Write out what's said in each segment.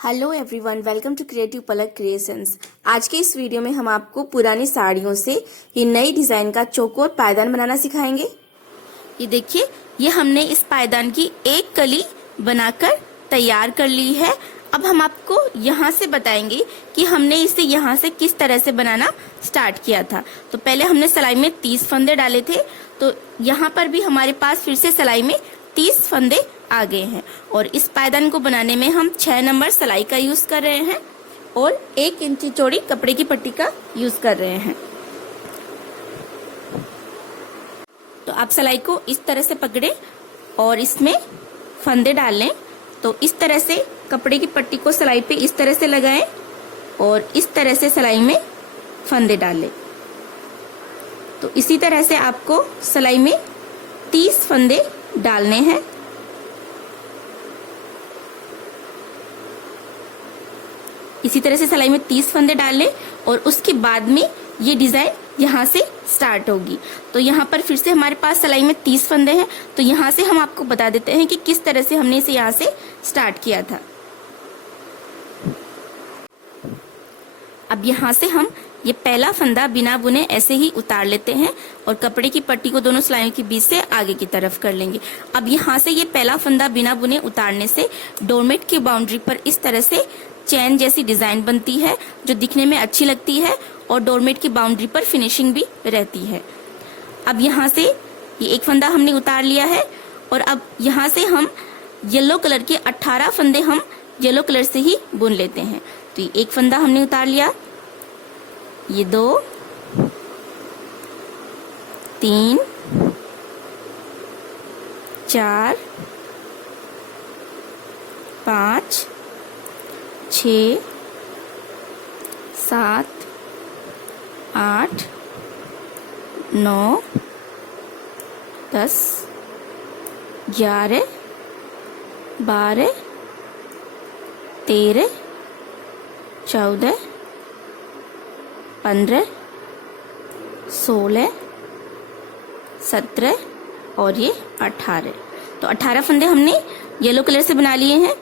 Hello everyone, welcome to Creative Palak Creations. आज के इस वीडियो में हम आपको पुरानी साड़ियों से ये नई डिजाइन का चौकोर पायदान बनाना सिखाएंगे। ये देखिए, ये हमने इस पायदान की एक कली बनाकर तैयार कर ली है। अब हम आपको यहाँ से बताएंगे कि हमने इसे यहाँ से किस तरह से बनाना स्टार्ट किया था। तो पहले हमने सिलाई में 30 फंदे डाले थे, तो यहाँ पर भी हमारे पास फिर से सिलाई में 30 फंदे आ गए हैं। और इस पायदान को बनाने में हम 6 नंबर सिलाई का यूज कर रहे हैं और 1 इंच चौड़ी कपड़े की पट्टी का यूज कर रहे हैं। तो आप सिलाई को इस तरह से पकड़े और इसमें फंदे डाल लें। तो इस तरह से कपड़े की पट्टी को सिलाई पे इस तरह से लगाएं और इस तरह से सिलाई में फंदे डालें। तो इसी तरह से आपको सिलाई में 30 फंदे डालने हैं। इसी तरह से सिलाई में 30 फंदे डाल लें और उसके बाद में ये डिजाइन यहाँ से स्टार्ट होगी। तो यहाँ पर फिर से हमारे पास सिलाई में 30 फंदे हैं, तो यहाँ से हम आपको बता देते हैं कि किस तरह से हमने इसे यहाँ से स्टार्ट किया था। अब यहाँ से हम ये पहला फंदा बिना बुने ऐसे ही उतार लेते हैं और कपड़े की पट्टी को दोनों सिलाइयों के बीच से आगे की तरफ कर लेंगे। अब यहाँ से ये पहला फंदा बिना बुने उतारने से डोरमेट की बाउंड्री पर इस तरह से चैन जैसी डिजाइन बनती है, जो दिखने में अच्छी लगती है और डोरमेट की बाउंड्री पर फिनिशिंग भी रहती है। अब यहाँ से ये एक फंदा हमने उतार लिया है और अब यहाँ से हम येलो कलर के 18 फंदे हम येलो कलर से ही बुन लेते हैं। तो ये एक फंदा हमने उतार लिया, ये 2, 3, 4, 5, 6, 7, 8, 9, 10, 11, 12, 13, 14, 15, 16, 17 और ये 18। तो 18 फंदे हमने येलो कलर से बना लिए हैं।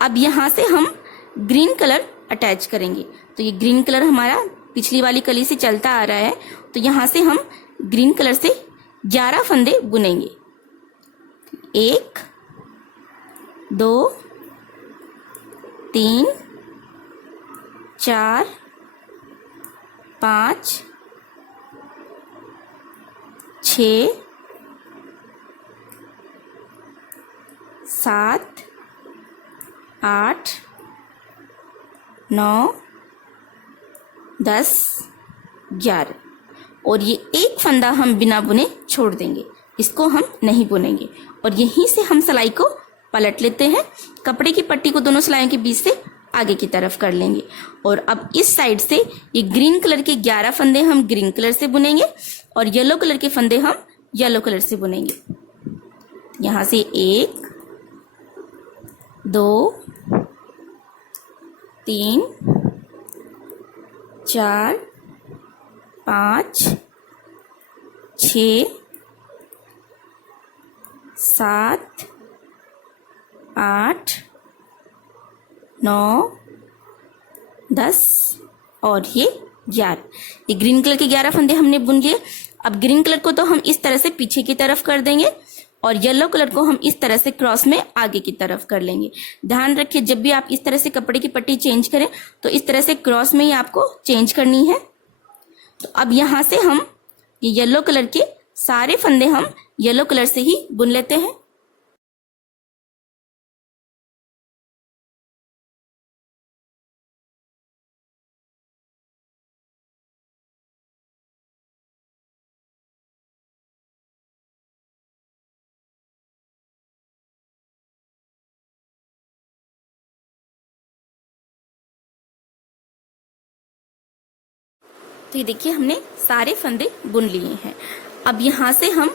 अब यहाँ से हम ग्रीन कलर अटैच करेंगे। तो ये ग्रीन कलर हमारा पिछली वाली कली से चलता आ रहा है, तो यहाँ से हम ग्रीन कलर से 11 फंदे बुनेंगे। 1, 2, 3, 4, 5, 6, 7, 8, 9, 10, 11 और ये एक फंदा हम बिना बुने छोड़ देंगे, इसको हम नहीं बुनेंगे। और यहीं से हम सिलाई को पलट लेते हैं, कपड़े की पट्टी को दोनों सिलाइयों के बीच से आगे की तरफ कर लेंगे। और अब इस साइड से ये ग्रीन कलर के 11 फंदे हम ग्रीन कलर से बुनेंगे और येलो कलर के फंदे हम येलो कलर से बुनेंगे। यहाँ से 1, 2, 3, 4, 5, 6, 7, 8, 9, 10 और ये 11। ये ग्रीन कलर के 11 फंदे हमने बुन लिए। अब ग्रीन कलर को तो हम इस तरह से पीछे की तरफ कर देंगे और येलो कलर को हम इस तरह से क्रॉस में आगे की तरफ कर लेंगे। ध्यान रखिए, जब भी आप इस तरह से कपड़े की पट्टी चेंज करें तो इस तरह से क्रॉस में ही आपको चेंज करनी है। तो अब यहाँ से हम ये येलो कलर के सारे फंदे हम येलो कलर से ही बुन लेते हैं। तो ये देखिए, हमने सारे फंदे बुन लिए हैं। अब यहाँ से हम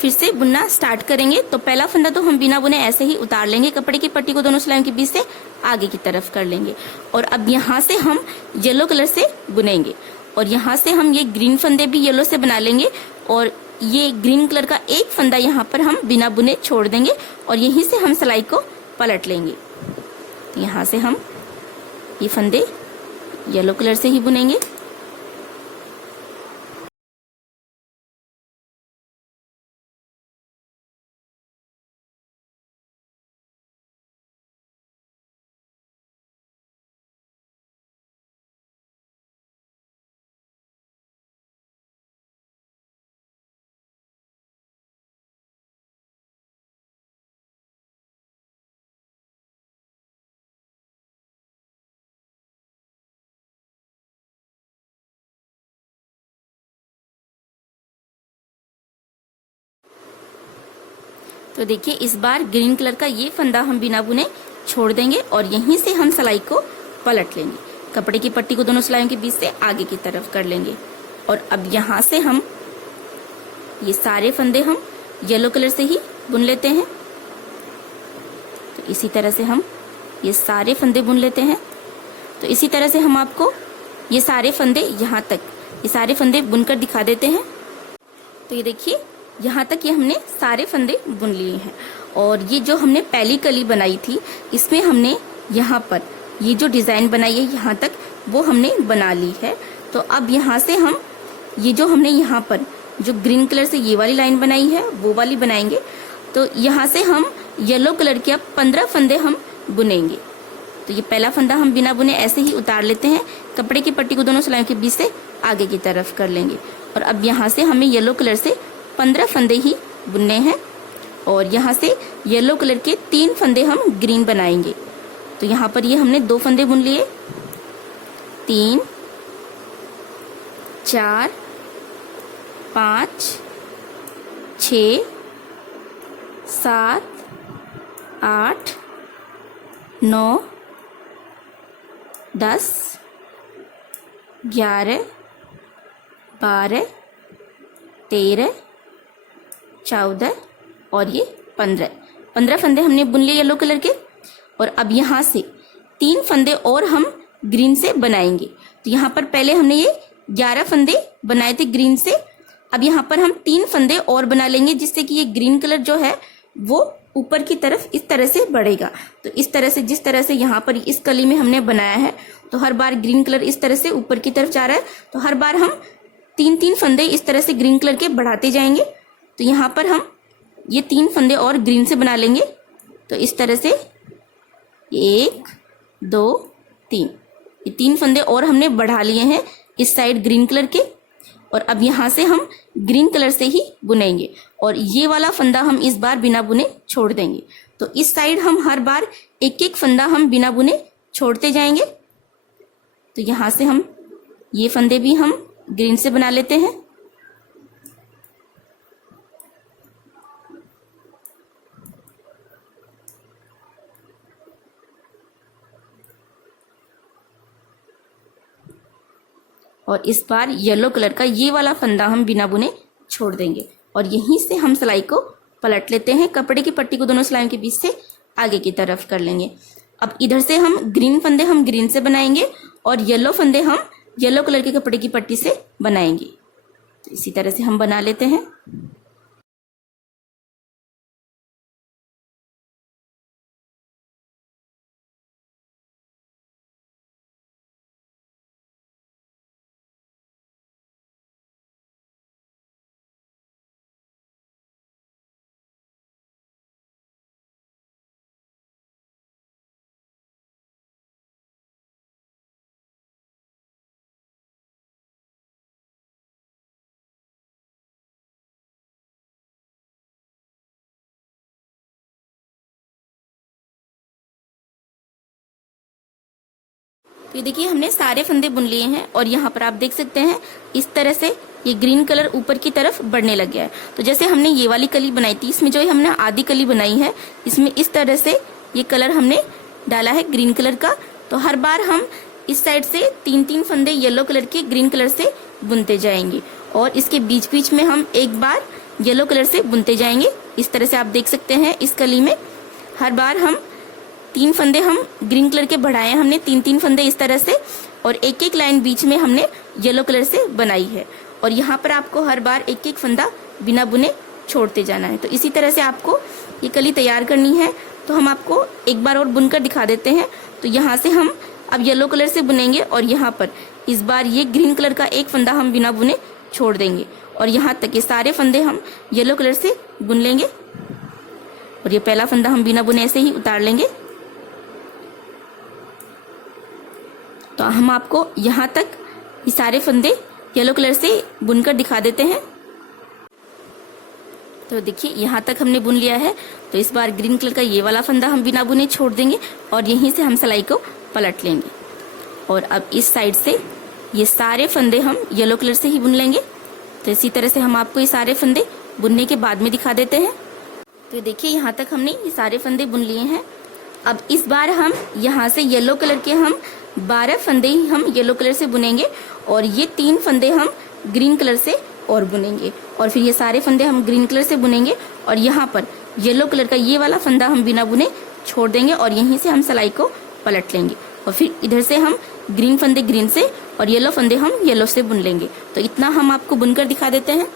फिर से बुनना स्टार्ट करेंगे। तो पहला फंदा तो हम बिना बुने ऐसे ही उतार लेंगे, कपड़े की पट्टी को दोनों सिलाइयों के बीच से आगे की तरफ कर लेंगे। और अब यहाँ से हम येलो कलर से बुनेंगे और यहाँ से हम ये ग्रीन फंदे भी येलो से बना लेंगे और ये ग्रीन कलर का एक फंदा यहाँ पर हम बिना बुने छोड़ देंगे और यहीं से हम सिलाई को पलट लेंगे। यहाँ से हम ये फंदे येलो कलर से ही बुनेंगे। तो देखिए इस बार ग्रीन कलर का ये फंदा हम बिना बुने छोड़ देंगे और यहीं से हम सिलाई को पलट लेंगे। कपड़े की पट्टी को दोनों सिलाइयों के बीच से आगे की तरफ कर लेंगे और अब यहाँ से हम ये सारे फंदे हम येलो कलर से ही बुन लेते हैं। तो इसी तरह से हम ये सारे फंदे बुन लेते हैं। तो इसी तरह से हम आपको ये सारे फंदे यहाँ तक ये सारे फंदे बुनकर दिखा देते हैं। तो ये देखिए यहाँ तक ये हमने सारे फंदे बुन लिए हैं और ये जो हमने पहली कली बनाई थी इसमें हमने यहाँ पर ये जो डिजाइन बनाई है यहाँ तक वो हमने बना ली है। तो अब यहाँ से हम ये जो हमने यहाँ पर जो ग्रीन कलर से ये वाली लाइन बनाई है वो वाली बनाएंगे। तो यहाँ से हम येलो कलर के अब 15 फंदे हम बुनेंगे। तो ये पहला फंदा हम बिना बुने ऐसे ही उतार लेते हैं। कपड़े की पट्टी को दोनों सिलाइयों के बीच से आगे की तरफ कर लेंगे और अब यहाँ से हमें येलो कलर से 15 फंदे ही बुनने हैं और यहाँ से येलो कलर के 3 फंदे हम ग्रीन बनाएंगे। तो यहाँ पर ये हमने 2 फंदे बुन लिए, 3 4 5 6 7 8 9 10 11 12 13 14 और ये 15 फंदे हमने बुन लिए येलो कलर के और अब यहाँ से 3 फंदे और हम ग्रीन से बनाएंगे। तो यहाँ पर पहले हमने ये 11 फंदे बनाए थे ग्रीन से, अब यहाँ पर हम 3 फंदे और बना लेंगे जिससे कि ये ग्रीन कलर जो है वो ऊपर की तरफ इस तरह से बढ़ेगा। तो इस तरह से जिस तरह से यहाँ पर इस कली में हमने बनाया है तो हर बार ग्रीन कलर इस तरह से ऊपर की तरफ जा रहा है, तो हर बार हम 3 फंदे इस तरह से ग्रीन कलर के बढ़ाते जाएंगे। तो यहाँ पर हम ये 3 फंदे और ग्रीन से बना लेंगे। तो इस तरह से 1 2 3 ये 3 फंदे और हमने बढ़ा लिए हैं इस साइड ग्रीन कलर के और अब यहाँ से हम ग्रीन कलर से ही बुनेंगे और ये वाला फंदा हम इस बार बिना बुने छोड़ देंगे। तो इस साइड हम हर बार एक फंदा हम बिना बुने छोड़ते जाएंगे। तो यहाँ से हम ये फंदे भी हम ग्रीन से बना लेते हैं। और इस बार येलो कलर का ये वाला फंदा हम बिना बुने छोड़ देंगे और यहीं से हम सिलाई को पलट लेते हैं। कपड़े की पट्टी को दोनों सिलाइयों के बीच से आगे की तरफ कर लेंगे। अब इधर से हम ग्रीन फंदे हम ग्रीन से बनाएंगे और येलो फंदे हम येलो कलर के कपड़े की पट्टी से बनाएंगे। तो इसी तरह से हम बना लेते हैं। तो ये देखिए हमने सारे फंदे बुन लिए हैं और यहाँ पर आप देख सकते हैं इस तरह से ये ग्रीन कलर ऊपर की तरफ बढ़ने लग गया है। तो जैसे हमने ये वाली कली बनाई थी इसमें जो हमने आधी कली बनाई है इसमें इस तरह से ये कलर हमने डाला है ग्रीन कलर का। तो हर बार हम इस साइड से 3 फंदे येलो कलर के ग्रीन कलर से बुनते जाएंगे और इसके बीच बीच में हम एक बार येलो कलर से बुनते जाएंगे। इस तरह से आप देख सकते हैं इस कली में हर बार हम 3 फंदे हम ग्रीन कलर के बढ़ाए हैं हमने 3 फंदे इस तरह से और एक लाइन बीच में हमने येलो कलर से बनाई है और यहाँ पर आपको हर बार एक फंदा बिना बुने छोड़ते जाना है। तो इसी तरह से आपको ये कली तैयार करनी है। तो हम आपको एक बार और बुनकर दिखा देते हैं। तो यहाँ से हम अब येलो कलर से बुनेंगे और यहाँ पर इस बार ये ग्रीन कलर का एक फंदा हम बिना बुने छोड़ देंगे और यहाँ तक ये सारे फंदे हम येलो कलर से बुन लेंगे और ये पहला फंदा हम बिना बुने ऐसे ही उतार लेंगे। तो हम आपको यहाँ तक ये सारे फंदे येलो कलर से बुनकर दिखा देते हैं। तो देखिए यहाँ तक हमने बुन लिया है। तो इस बार ग्रीन कलर का ये वाला फंदा हम बिना बुने छोड़ देंगे और यहीं से हम सिलाई को पलट लेंगे और अब इस साइड से ये सारे फंदे हम येलो कलर से ही बुन लेंगे। तो इसी तरह से हम आपको ये सारे फंदे बुनने के बाद में दिखा देते हैं। तो देखिए यहाँ तक हमने ये सारे फंदे बुन लिए हैं। अब इस बार हम यहाँ से येलो कलर के हम 12 फंदे ही हम येलो कलर से बुनेंगे और ये 3 फंदे हम ग्रीन कलर से और बुनेंगे और फिर ये सारे फंदे हम ग्रीन कलर से बुनेंगे और यहाँ पर येलो कलर का ये वाला फंदा हम बिना बुने छोड़ देंगे और यहीं से हम सिलाई को पलट लेंगे और फिर इधर से हम ग्रीन फंदे ग्रीन से और येलो फंदे हम येलो से बुन लेंगे। तो इतना हम आपको बुनकर दिखा देते हैं।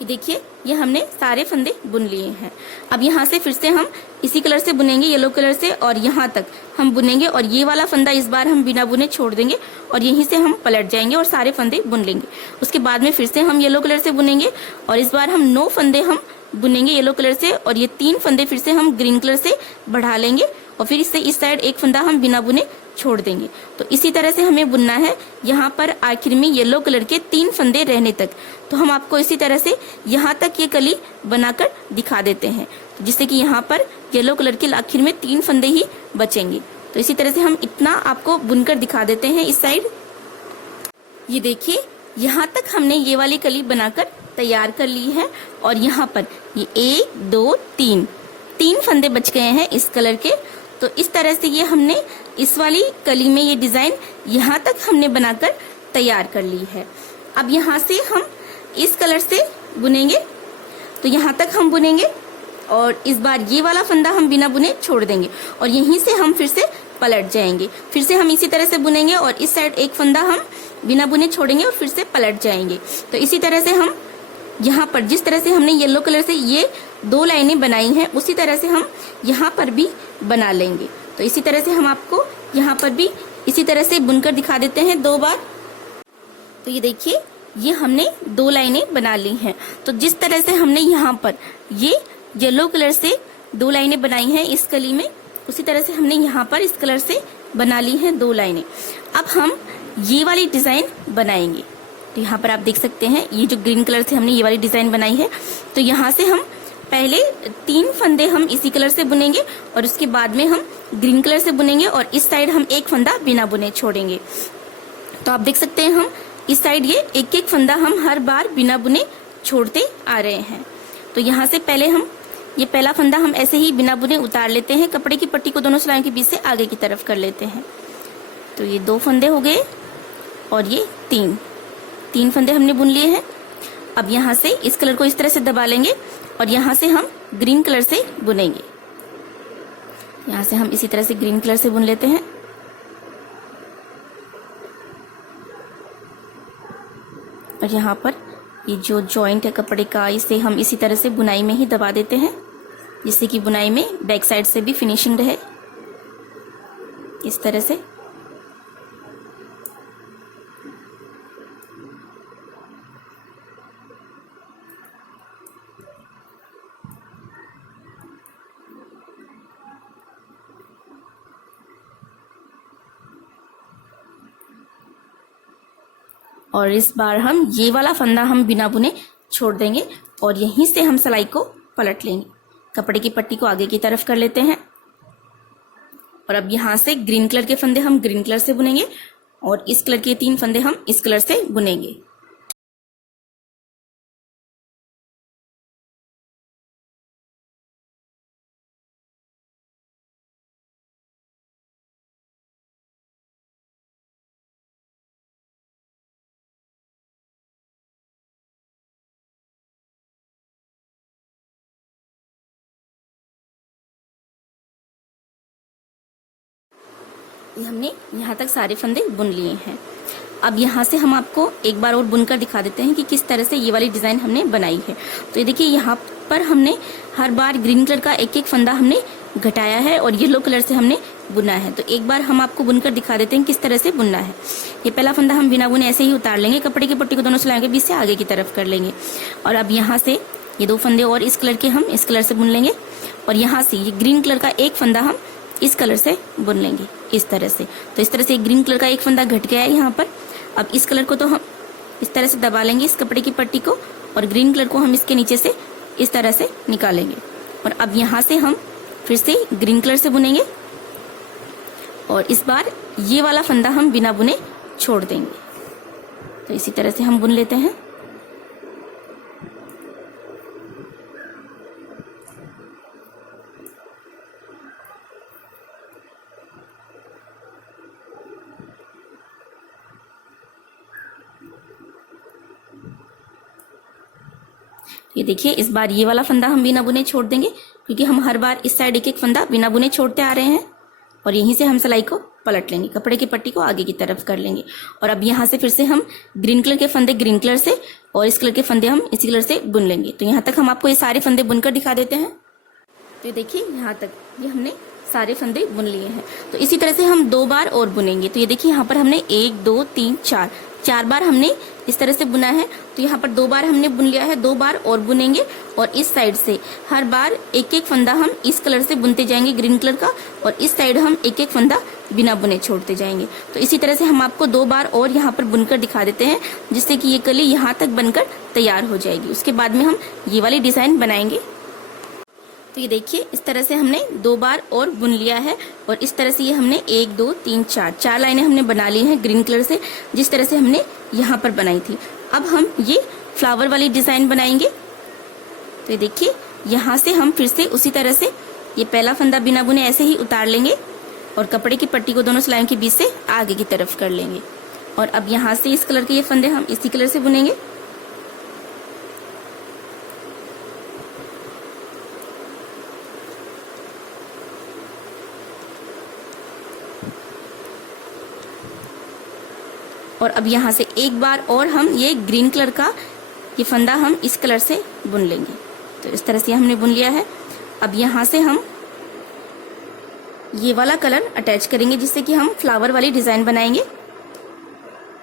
ये देखिए ये हमने सारे फंदे बुन लिए हैं। अब यहाँ से फिर से हम इसी कलर से बुनेंगे येलो कलर से और यहाँ तक हम बुनेंगे और ये वाला फंदा इस बार हम बिना बुने छोड़ देंगे और यहीं से हम पलट जाएंगे और सारे फंदे बुन लेंगे। उसके बाद में फिर से हम येलो कलर से बुनेंगे और इस बार हम 9 फंदे हम बुनेंगे येलो कलर से और ये 3 फंदे फिर से हम ग्रीन कलर से बढ़ा लेंगे और फिर इससे इस साइड एक फंदा हम बिना बुने छोड़ देंगे। तो इसी तरह से हमें बुनना है यहाँ पर आखिर में येलो कलर के 3 फंदे रहने तक। तो हम आपको इसी तरह से यहाँ तक ये कली बनाकर दिखा देते हैं जिससे कि यहाँ पर येलो कलर के आखिर में 3 फंदे ही बचेंगे। तो इसी तरह से हम इतना आपको बुनकर दिखा देते हैं इस साइड। ये देखिए यहाँ तक हमने ये वाली कली बनाकर तैयार कर ली है और यहाँ पर ये 1 2 3 फंदे बच गए हैं इस कलर के। तो इस तरह से ये हमने इस वाली कली में ये डिजाइन यहाँ तक हमने बनाकर तैयार कर ली है। अब यहाँ से हम इस कलर से बुनेंगे। तो यहाँ तक हम बुनेंगे और इस बार ये वाला फंदा हम बिना बुने छोड़ देंगे और यहीं से हम फिर से पलट जाएंगे। फिर से हम इसी तरह से बुनेंगे और इस साइड एक फंदा हम बिना बुने छोड़ेंगे और फिर से पलट जाएंगे। तो इसी तरह से हम यहाँ पर जिस तरह से हमने येलो कलर से ये 2 लाइनें बनाई हैं उसी तरह से हम यहाँ पर भी बना लेंगे। तो इसी तरह से हम आपको यहाँ पर भी इसी तरह से बुनकर दिखा देते हैं 2 बार। तो ये देखिए ये हमने 2 लाइनें बना ली हैं। तो जिस तरह से हमने यहाँ पर ये येलो कलर से 2 लाइनें बनाई हैं इस कली में उसी तरह से हमने यहाँ पर इस कलर से बना ली हैं 2 लाइनें। अब हम ये वाली डिजाइन बनाएंगे। तो यहाँ पर आप देख सकते हैं ये जो ग्रीन कलर से हमने ये वाली डिजाइन बनाई है। तो यहाँ से हम पहले 3 फंदे हम इसी कलर से बुनेंगे और उसके बाद में हम ग्रीन कलर से बुनेंगे और इस साइड हम एक फंदा बिना बुने छोड़ेंगे। तो आप देख सकते हैं हम इस साइड ये एक एक फंदा हम हर बार बिना बुने छोड़ते आ रहे हैं। तो यहाँ से पहले हम ये पहला फंदा हम ऐसे ही बिना बुने उतार लेते हैं। कपड़े की पट्टी को दोनों सिलाइयों के बीच से आगे की तरफ कर लेते हैं। तो ये 2 फंदे हो गए और ये 3 फंदे हमने बुन लिए हैं। अब यहाँ से इस कलर को इस तरह से दबा लेंगे और यहाँ से हम ग्रीन कलर से बुनेंगे। यहाँ से हम इसी तरह से ग्रीन कलर से बुन लेते हैं। और यहाँ पर ये जो जॉइंट है कपड़े का इसे हम इसी तरह से बुनाई में ही दबा देते हैं जिससे कि बुनाई में बैक साइड से भी फिनिशिंग रहे इस तरह से। और इस बार हम ये वाला फंदा हम बिना बुने छोड़ देंगे और यहीं से हम सिलाई को पलट लेंगे। कपड़े की पट्टी को आगे की तरफ कर लेते हैं और अब यहाँ से ग्रीन कलर के फंदे हम ग्रीन कलर से बुनेंगे और इस कलर के 3 फंदे हम इस कलर से बुनेंगे। ये हमने यहाँ तक सारे फंदे बुन लिए हैं। अब यहाँ से हम आपको एक बार और बुनकर दिखा देते हैं कि किस तरह से ये वाली डिजाइन हमने बनाई है। तो ये देखिए यहाँ पर हमने हर बार ग्रीन कलर का एक एक फंदा हमने घटाया है और येलो कलर से हमने बुना है। तो एक बार हम आपको बुनकर दिखा देते हैं किस तरह से बुनना है। ये पहला फंदा हम बिना बुने ऐसे ही उतार लेंगे, कपड़े की पट्टी को दोनों सिलाइयों के बीच से आगे की तरफ कर लेंगे। और अब यहाँ से ये 2 फंदे और इस कलर के हम इस कलर से बुन लेंगे, और यहाँ से ये ग्रीन कलर का एक फंदा हम इस कलर से बुन लेंगे इस तरह से। तो इस तरह से ग्रीन कलर का एक फंदा घट गया है यहाँ पर। अब इस कलर को तो हम इस तरह से दबा लेंगे इस कपड़े की पट्टी को, और ग्रीन कलर को हम इसके नीचे से इस तरह से निकालेंगे। और अब यहाँ से हम फिर से ग्रीन कलर से बुनेंगे, और इस बार ये वाला फंदा हम बिना बुने छोड़ देंगे। तो इसी तरह से हम बुन लेते हैं। ये देखिए, इस बार ये वाला फंदा हम बिना बुने छोड़ देंगे, क्योंकि हम हर बार इस साइड एक एक फंदा बिना बुने छोड़ते आ रहे हैं। और यहीं से हम सिलाई को पलट लेंगे, कपड़े की पट्टी को आगे की तरफ कर लेंगे। और अब यहाँ से फिर से हम ग्रीन कलर के फंदे ग्रीन कलर से और इस कलर के फंदे हम इसी कलर से बुन लेंगे। तो यहाँ तक हम आपको ये सारे फंदे बुनकर दिखा देते हैं। तो ये देखिए, यहाँ तक ये हमने सारे फंदे बुन लिए हैं। तो इसी तरह से हम 2 बार और बुनेंगे। तो ये देखिए, यहाँ पर हमने 1 2 3 4 बार हमने इस तरह से बुना है। तो यहाँ पर 2 बार हमने बुन लिया है, 2 बार और बुनेंगे। और इस साइड से हर बार एक एक फंदा हम इस कलर से बुनते जाएंगे ग्रीन कलर का, और इस साइड हम एक एक फंदा बिना बुने छोड़ते जाएंगे। तो इसी तरह से हम आपको 2 बार और यहाँ पर बुनकर दिखा देते हैं, जिससे कि ये कली यहाँ तक बनकर तैयार हो जाएगी। उसके बाद में हम ये वाली डिजाइन बनाएंगे। तो ये देखिए, इस तरह से हमने 2 बार और बुन लिया है, और इस तरह से ये हमने 1 2 3 4 लाइनें हमने बना ली हैं ग्रीन कलर से, जिस तरह से हमने यहाँ पर बनाई थी। अब हम ये फ्लावर वाली डिजाइन बनाएंगे। तो ये देखिए, यहाँ से हम फिर से उसी तरह से ये पहला फंदा बिना बुने ऐसे ही उतार लेंगे, और कपड़े की पट्टी को दोनों सिलाइयों के बीच से आगे की तरफ कर लेंगे। और अब यहाँ से इस कलर के ये फंदे हम इसी कलर से बुनेंगे। और अब यहाँ से एक बार और हम ये ग्रीन कलर का ये फंदा हम इस कलर से बुन लेंगे। तो इस तरह से हमने बुन लिया है। अब यहाँ से हम ये वाला कलर अटैच करेंगे, जिससे कि हम फ्लावर वाली डिजाइन बनाएंगे।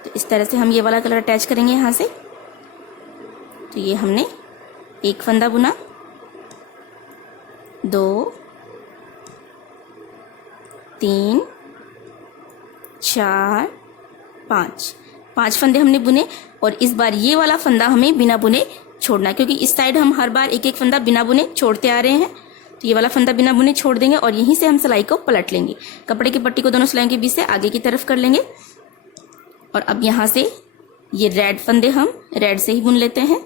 तो इस तरह से हम ये वाला कलर अटैच करेंगे यहाँ से। तो ये हमने एक फंदा बुना, 2 3 4 5 फंदे हमने बुने। और इस बार ये वाला फंदा हमें बिना बुने छोड़ना, क्योंकि इस साइड हम हर बार एक एक फंदा बिना बुने छोड़ते आ रहे हैं। तो ये वाला फंदा बिना बुने छोड़ देंगे, और यहीं से हम सिलाई को पलट लेंगे, कपड़े की पट्टी को दोनों सिलाइयों के बीच से आगे की तरफ कर लेंगे। और अब यहाँ से ये रेड फंदे हम रेड से ही बुन लेते हैं।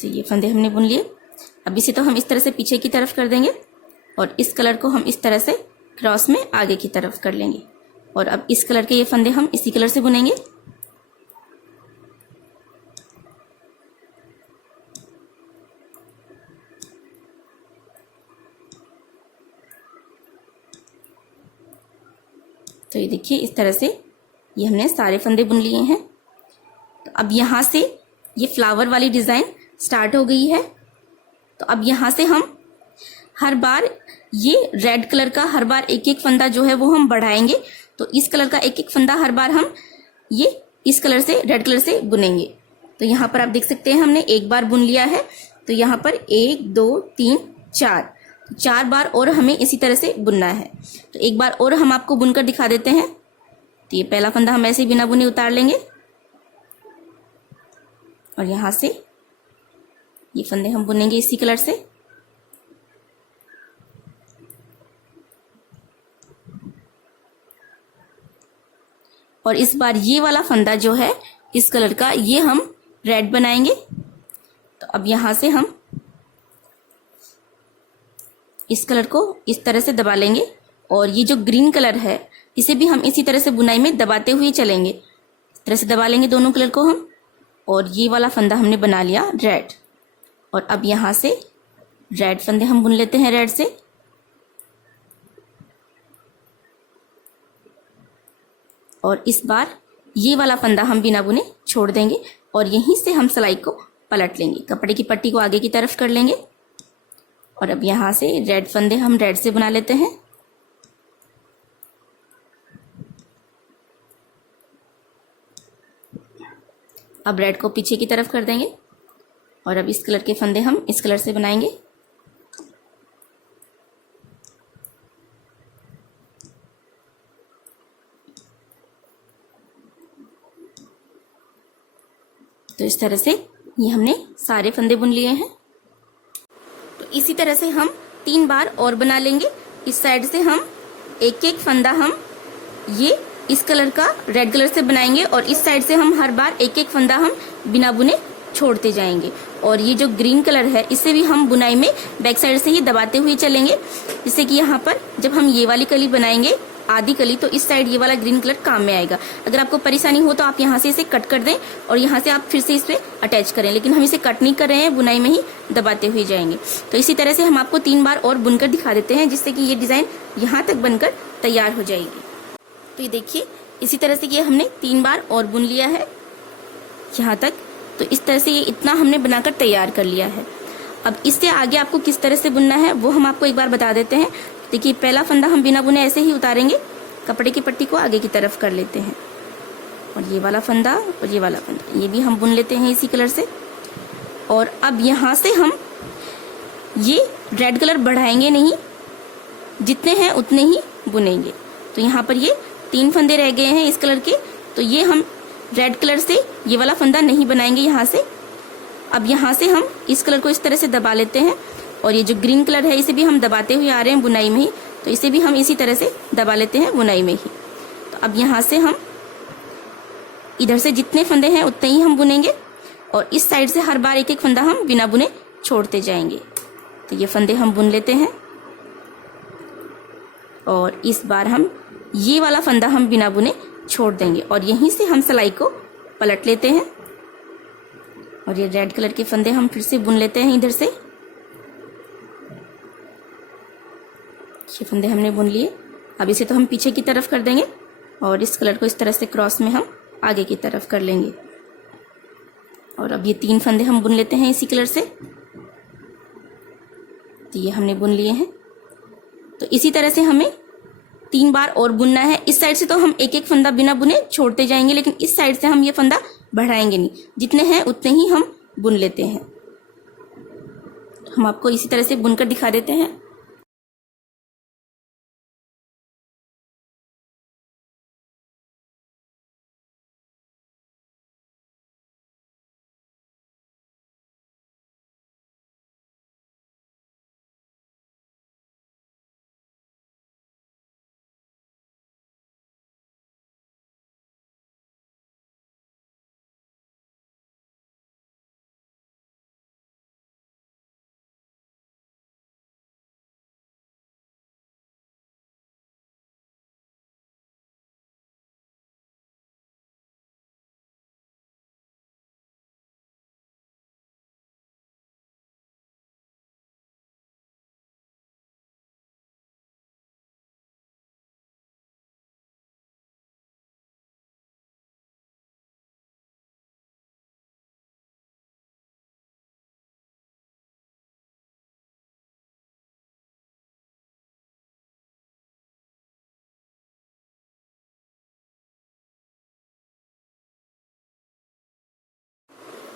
तो ये फंदे हमने बुन लिए। अब इसे तो हम इस तरह से पीछे की तरफ कर देंगे, और इस कलर को हम इस तरह से क्रॉस में आगे की तरफ कर लेंगे। और अब इस कलर के ये फंदे हम इसी कलर से बुनेंगे। तो ये देखिए, इस तरह से ये हमने सारे फंदे बुन लिए हैं। तो अब यहाँ से ये फ्लावर वाली डिजाइन स्टार्ट हो गई है। तो अब यहाँ से हम हर बार ये रेड कलर का हर बार एक एक फंदा जो है वो हम बढ़ाएंगे। तो इस कलर का एक एक फंदा हर बार हम ये इस कलर से रेड कलर से बुनेंगे। तो यहाँ पर आप देख सकते हैं हमने एक बार बुन लिया है। तो यहाँ पर 1 2 3 4 बार और हमें इसी तरह से बुनना है। तो एक बार और हम आपको बुनकर दिखा देते हैं। तो ये पहला फंदा हम ऐसे बिना बुने उतार लेंगे, और यहाँ से ये फंदे हम बुनेंगे इसी कलर से। और इस बार ये वाला फंदा जो है इस कलर का ये हम रेड बनाएंगे। तो अब यहाँ से हम इस कलर को इस तरह से दबा लेंगे, और ये जो ग्रीन कलर है इसे भी हम इसी तरह से बुनाई में दबाते हुए चलेंगे। इस तरह से दबा लेंगे दोनों कलर को हम, और ये वाला फंदा हमने बना लिया रेड। और अब यहाँ से रेड फंदे हम बुन लेते हैं रेड से। और इस बार ये वाला फंदा हम बिना बुने छोड़ देंगे, और यहीं से हम सिलाई को पलट लेंगे, कपड़े की पट्टी को आगे की तरफ कर लेंगे। और अब यहाँ से रेड फंदे हम रेड से बना लेते हैं। अब रेड को पीछे की तरफ कर देंगे और अब इस कलर के फंदे हम इस कलर से बनाएंगे। तो इस तरह से ये हमने सारे फंदे बुन लिए हैं। तो इसी तरह से हम 3 बार और बना लेंगे। इस साइड से हम एक एक फंदा हम ये इस कलर का रेड कलर से बनाएंगे और इस साइड से हम हर बार एक एक फंदा हम बिना बुने छोड़ते जाएंगे। और ये जो ग्रीन कलर है इसे भी हम बुनाई में बैक साइड से ही दबाते हुए चलेंगे, जिससे कि यहाँ पर जब हम ये वाली कली बनाएंगे आधी कली, तो इस साइड ये वाला ग्रीन कलर काम में आएगा। अगर आपको परेशानी हो तो आप यहाँ से इसे कट कर दें और यहाँ से आप फिर से इस पे अटैच करें, लेकिन हम इसे कट नहीं कर रहे हैं, बुनाई में ही दबाते हुए जाएंगे। तो इसी तरह से हम आपको 3 बार और बुनकर दिखा देते हैं, जिससे कि ये डिजाइन यहाँ तक बनकर तैयार हो जाएगी। तो ये देखिए इसी तरह से ये हमने 3 बार और बुन लिया है यहाँ तक। तो इस तरह से ये इतना हमने बनाकर तैयार कर लिया है। अब इससे आगे आपको किस तरह से बुनना है वो हम आपको एक बार बता देते हैं। देखिए पहला फंदा हम बिना बुने ऐसे ही उतारेंगे, कपड़े की पट्टी को आगे की तरफ कर लेते हैं और ये वाला फंदा और ये वाला फंदा ये भी हम बुन लेते हैं इसी कलर से। और अब यहाँ से हम ये रेड कलर बढ़ाएंगे नहीं, जितने हैं उतने ही बुनेंगे। तो यहाँ पर ये 3 फंदे रह गए हैं इस कलर के, तो ये हम रेड कलर से ये वाला फंदा नहीं बनाएंगे यहाँ से। अब यहाँ से हम इस कलर को इस तरह से दबा लेते हैं और ये जो ग्रीन कलर है इसे भी हम दबाते हुए आ रहे हैं बुनाई में ही, तो इसे भी हम इसी तरह से दबा लेते हैं बुनाई में ही। तो अब यहाँ से हम इधर से जितने फंदे हैं उतने ही हम बुनेंगे और इस साइड से हर बार एक एक फंदा हम बिना बुने छोड़ते जाएंगे। तो ये फंदे हम बुन लेते हैं और इस बार हम ये वाला फंदा हम बिना बुने छोड़ देंगे और यहीं से हम सिलाई को पलट लेते हैं और ये रेड कलर के फंदे हम फिर से बुन लेते हैं इधर से। ये फंदे हमने बुन लिए। अब इसे तो हम पीछे की तरफ कर देंगे और इस कलर को इस तरह से क्रॉस में हम आगे की तरफ कर लेंगे। और अब ये 3 फंदे हम बुन लेते हैं इसी कलर से। तो ये हमने बुन लिए हैं। तो इसी तरह से हमें 3 बार और बुनना है। इस साइड से तो हम एक एक फंदा बिना बुने छोड़ते जाएंगे, लेकिन इस साइड से हम ये फंदा बढ़ाएंगे नहीं, जितने हैं उतने ही हम बुन लेते हैं। हम आपको इसी तरह से बुनकर दिखा देते हैं।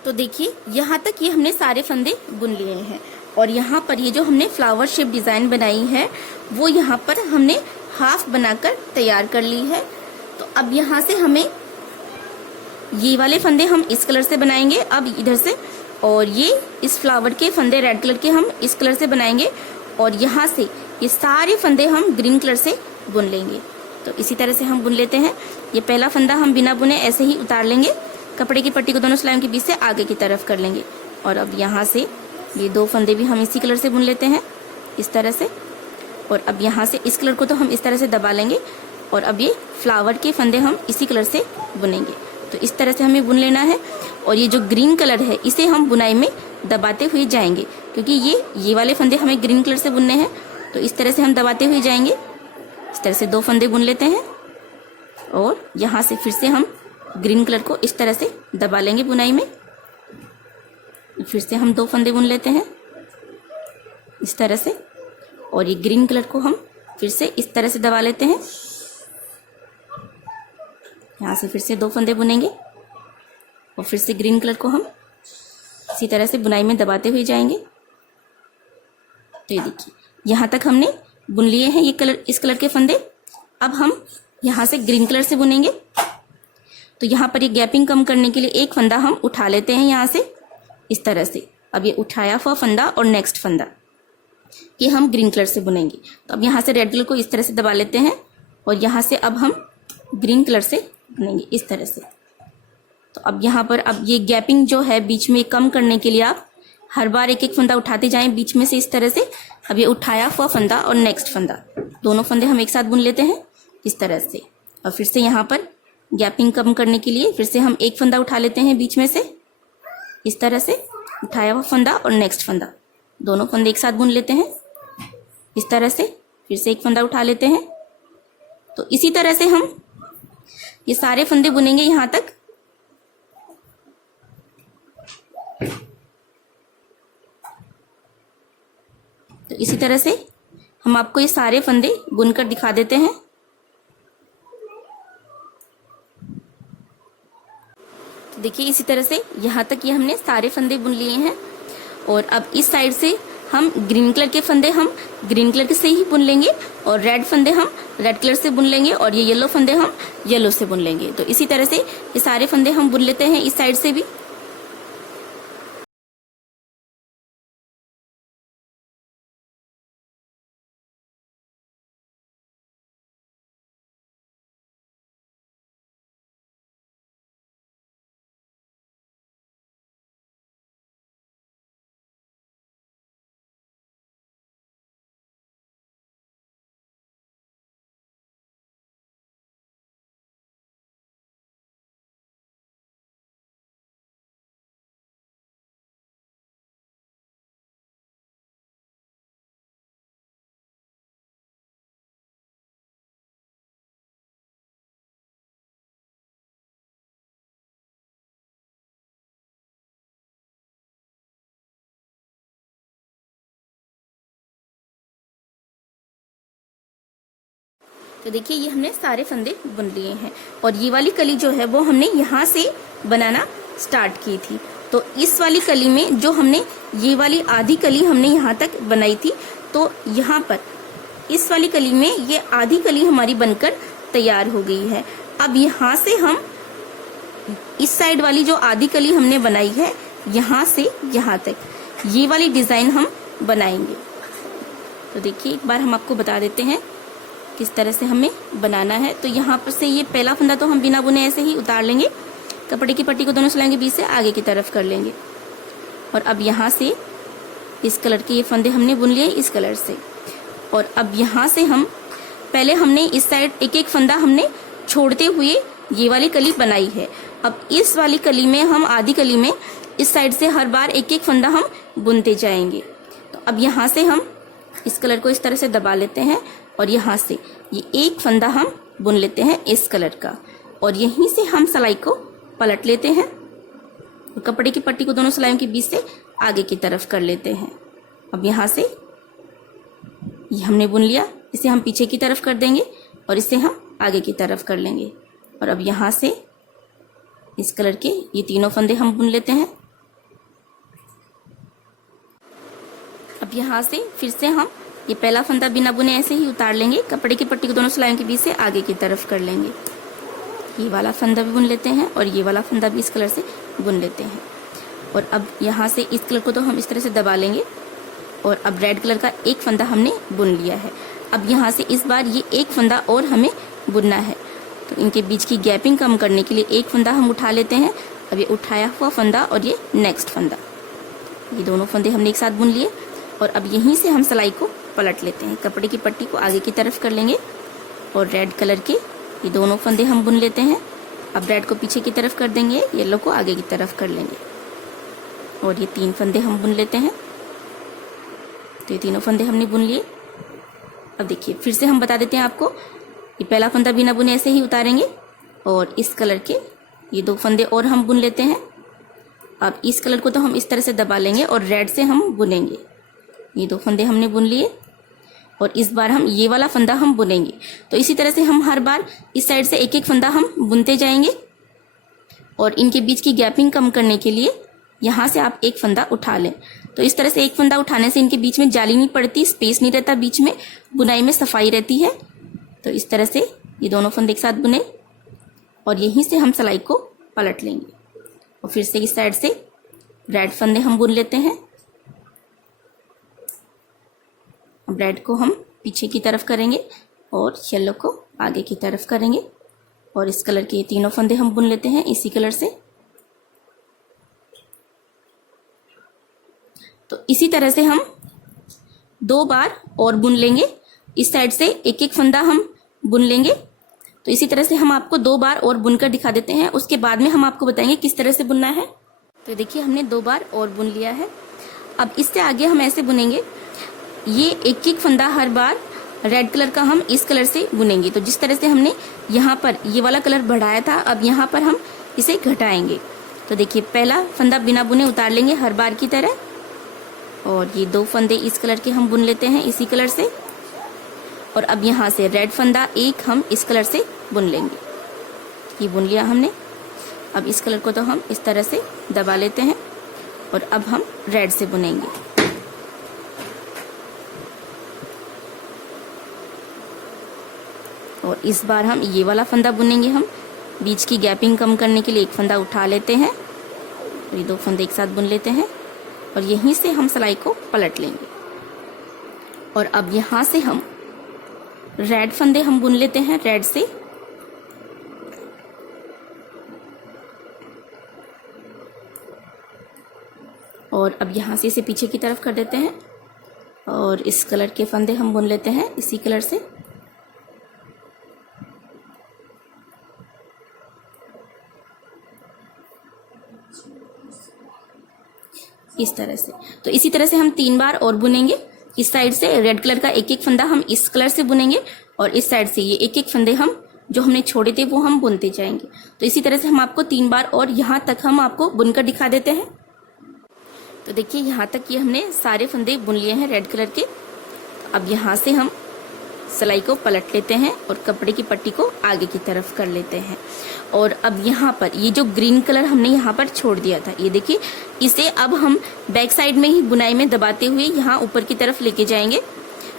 तो देखिए यहाँ तक ये हमने सारे फंदे बुन लिए हैं और यहाँ पर ये जो हमने फ्लावर शेप डिजाइन बनाई है वो यहाँ पर हमने हाफ बनाकर तैयार कर ली है। तो अब यहाँ से हमें ये वाले फंदे हम इस कलर से बनाएंगे अब इधर से, और ये इस फ्लावर के फंदे रेड कलर के हम इस कलर से बनाएंगे और यहाँ से ये सारे फंदे हम ग्रीन कलर से बुन लेंगे। तो इसी तरह से हम बुन लेते हैं। ये पहला फंदा हम बिना बुने ऐसे ही उतार लेंगे, कपड़े की पट्टी को दोनों सिलाइयों के बीच से आगे की तरफ कर लेंगे और अब यहाँ से ये 2 फंदे भी हम इसी कलर से बुन लेते हैं इस तरह से। और अब यहाँ से इस कलर को तो हम इस तरह से दबा लेंगे और अब ये फ्लावर के फंदे हम इसी कलर से बुनेंगे। तो इस तरह से हमें बुन लेना है और ये जो ग्रीन कलर है इसे हम बुनाई में दबाते हुए जाएंगे, क्योंकि ये वाले फंदे हमें ग्रीन कलर से बुनने हैं। तो इस तरह से हम दबाते हुए जाएंगे। इस तरह से 2 फंदे बुन लेते हैं और यहाँ से फिर से हम ग्रीन कलर को इस तरह से दबा लेंगे बुनाई में। फिर से हम 2 फंदे बुन लेते हैं इस तरह से, और ये ग्रीन कलर को हम फिर से इस तरह से दबा लेते हैं। यहाँ से फिर से 2 फंदे बुनेंगे और फिर से ग्रीन कलर को हम इसी तरह से बुनाई में दबाते हुए जाएंगे। तो ये देखिए यहाँ तक हमने बुन लिए हैं ये कलर, इस कलर के फंदे। अब हम यहाँ से ग्रीन कलर से बुनेंगे। तो यहाँ पर ये गैपिंग कम करने के लिए एक फंदा हम उठा लेते हैं यहाँ से इस तरह से। अब ये उठाया हुआ फंदा और नेक्स्ट फंदा ये हम ग्रीन कलर से बुनेंगे। तो अब यहाँ से रेड कलर को इस तरह से दबा लेते हैं और यहाँ से अब हम ग्रीन कलर से बुनेंगे इस तरह से। तो अब यहाँ पर अब ये गैपिंग जो है बीच में कम करने के लिए आप हर बार एक एक फंदा उठाते जाएं बीच में से इस तरह से। अब ये उठाया हुआ फंदा और नेक्स्ट फंदा, दोनों फंदे हम एक साथ बुन लेते हैं इस तरह से। और फिर से यहाँ पर गैपिंग कम करने के लिए फिर से हम एक फंदा उठा लेते हैं बीच में से इस तरह से। उठाया हुआ फंदा और नेक्स्ट फंदा, दोनों फंदे एक साथ बुन लेते हैं इस तरह से। फिर से एक फंदा उठा लेते हैं। तो इसी तरह से हम ये सारे फंदे बुनेंगे यहाँ तक। तो इसी तरह से हम आपको ये सारे फंदे बुनकर दिखा देते हैं। तो देखिए इसी तरह से यहाँ तक ये हमने सारे फंदे बुन लिए हैं। और अब इस साइड से हम ग्रीन कलर के फंदे हम ग्रीन कलर से ही बुन लेंगे और रेड फंदे हम रेड कलर से बुन लेंगे और ये येलो फंदे हम येलो से बुन लेंगे। तो इसी तरह से ये सारे फंदे हम बुन लेते हैं इस साइड से भी। तो देखिए ये हमने सारे फंदे बुन लिए हैं और ये वाली कली जो है वो हमने यहाँ से बनाना स्टार्ट की थी। तो इस वाली कली में जो हमने ये वाली आधी कली हमने यहाँ तक बनाई थी, तो यहाँ पर इस वाली कली में ये आधी कली हमारी बनकर तैयार हो गई है। अब यहाँ से हम इस साइड वाली जो आधी कली हमने बनाई है यहाँ से यहाँ तक ये वाली डिजाइन हम बनाएंगे। तो देखिए एक बार हम आपको बता देते हैं किस तरह से हमें बनाना है। तो यहाँ पर से ये पहला फंदा तो हम बिना बुने ऐसे ही उतार लेंगे, कपड़े की पट्टी को दोनों सिलाइयों के बीच से आगे की तरफ कर लेंगे। और अब यहाँ से इस कलर के ये फंदे हमने बुन लिए इस कलर से। और अब यहाँ से हम पहले हमने इस साइड एक एक फंदा हमने छोड़ते हुए ये वाली कली बनाई है। अब इस वाली कली में हम आधी कली में इस साइड से हर बार एक एक फंदा हम बुनते जाएंगे। तो अब यहाँ से हम इस कलर को इस तरह से दबा लेते हैं और यहाँ से ये एक फंदा हम बुन लेते हैं इस कलर का और यहीं से हम सिलाई को पलट लेते हैं और कपड़े की पट्टी को दोनों सिलाइयों के बीच से आगे की तरफ कर लेते हैं। अब यहाँ से ये हमने बुन लिया, इसे हम पीछे की तरफ कर देंगे और इसे हम आगे की तरफ कर लेंगे। और अब यहाँ से इस कलर के ये तीनों फंदे हम बुन लेते हैं। अब यहाँ से फिर से हम ये पहला फंदा बिना बुने ऐसे ही उतार लेंगे, कपड़े की पट्टी को दोनों सिलाइयों के बीच से आगे की तरफ कर लेंगे। ये वाला फंदा भी बुन लेते हैं और ये वाला फंदा भी इस कलर से बुन लेते हैं। और अब यहाँ से इस कलर को तो हम इस तरह से दबा लेंगे और अब रेड कलर का एक फंदा हमने बुन लिया है। अब यहाँ से इस बार ये एक फंदा और हमें बुनना है, तो इनके बीच की गैपिंग कम करने के लिए एक फंदा हम उठा लेते हैं। अब ये उठाया हुआ फंदा और ये नेक्स्ट फंदा, ये दोनों फंदे हमने एक साथ बुन लिए और अब यहीं से हम सिलाई को पलट लेते हैं, कपड़े की पट्टी को आगे की तरफ कर लेंगे और रेड कलर के ये दोनों फंदे हम बुन लेते हैं। अब रेड को पीछे की तरफ कर देंगे, येलो को आगे की तरफ कर लेंगे और ये तीन फंदे हम बुन लेते हैं। तो ये तीनों फंदे हमने बुन लिए। अब देखिए फिर से हम बता देते हैं आपको, ये पहला फंदा बिना बुने ऐसे ही उतारेंगे और इस कलर के ये दो फंदे और हम बुन लेते हैं। अब इस कलर को तो हम इस तरह से दबा लेंगे और रेड से हम बुनेंगे ये 2 फंदे हमने बुन लिए और इस बार हम ये वाला फंदा हम बुनेंगे। तो इसी तरह से हम हर बार इस साइड से एक एक फंदा हम बुनते जाएंगे और इनके बीच की गैपिंग कम करने के लिए यहाँ से आप एक फंदा उठा लें। तो इस तरह से एक फंदा उठाने से इनके बीच में जाली नहीं पड़ती, स्पेस नहीं रहता, बीच में बुनाई में सफाई रहती है। तो इस तरह से ये दोनों फंदे एक साथ बुने और यहीं से हम सिलाई को पलट लेंगे और फिर से इस साइड से रेड फंदे हम बुन लेते हैं। अब रेड को हम पीछे की तरफ करेंगे और येलो को आगे की तरफ करेंगे और इस कलर के ये तीनों फंदे हम बुन लेते हैं इसी कलर से। तो इसी तरह से हम 2 बार और बुन लेंगे। इस साइड से एक एक फंदा हम बुन लेंगे। तो इसी तरह से हम आपको 2 बार और बुनकर दिखा देते हैं, उसके बाद में हम आपको बताएंगे किस तरह से बुनना है। तो देखिए हमने 2 बार और बुन लिया है। अब इससे आगे हम ऐसे बुनेंगे, ये एक एक फंदा हर बार रेड कलर का हम इस कलर से बुनेंगे। तो जिस तरह से हमने यहाँ पर ये वाला कलर बढ़ाया था, अब यहाँ पर हम इसे घटाएंगे। तो देखिए पहला फंदा बिना बुने उतार लेंगे हर बार की तरह और ये 2 फंदे इस कलर के हम बुन लेते हैं इसी कलर से और अब यहाँ से रेड फंदा एक हम इस कलर से बुन लेंगे। ये बुन लिया हमने। अब इस कलर को तो हम इस तरह से दबा लेते हैं और अब हम रेड से बुनेंगे। और इस बार हम ये वाला फंदा बुनेंगे। हम बीच की गैपिंग कम करने के लिए एक फंदा उठा लेते हैं और ये 2 फंदे एक साथ बुन लेते हैं और यहीं से हम सिलाई को पलट लेंगे। और अब यहाँ से हम रेड फंदे हम बुन लेते हैं रेड से और अब यहाँ से इसे पीछे की तरफ कर देते हैं और इस कलर के फंदे हम बुन लेते हैं इसी कलर से। इस तरह से। तो इसी तरह से हम 3 बार और बुनेंगे। इस साइड से रेड कलर का एक एक फंदा हम इस कलर से बुनेंगे और इस साइड से ये एक एक फंदे हम जो हमने छोड़े थे वो हम बुनते जाएंगे। तो इसी तरह से हम आपको 3 बार और यहाँ तक हम आपको बुनकर दिखा देते हैं। तो देखिए यहाँ तक ये हमने सारे फंदे बुन लिए हैं रेड कलर के। अब यहाँ से हम सिलाई को पलट लेते हैं और कपड़े की पट्टी को आगे की तरफ कर लेते हैं। और अब यहाँ पर ये जो ग्रीन कलर हमने यहाँ पर छोड़ दिया था, ये देखिए, इसे अब हम बैक साइड में ही बुनाई में दबाते हुए यहाँ ऊपर की तरफ लेके जाएंगे,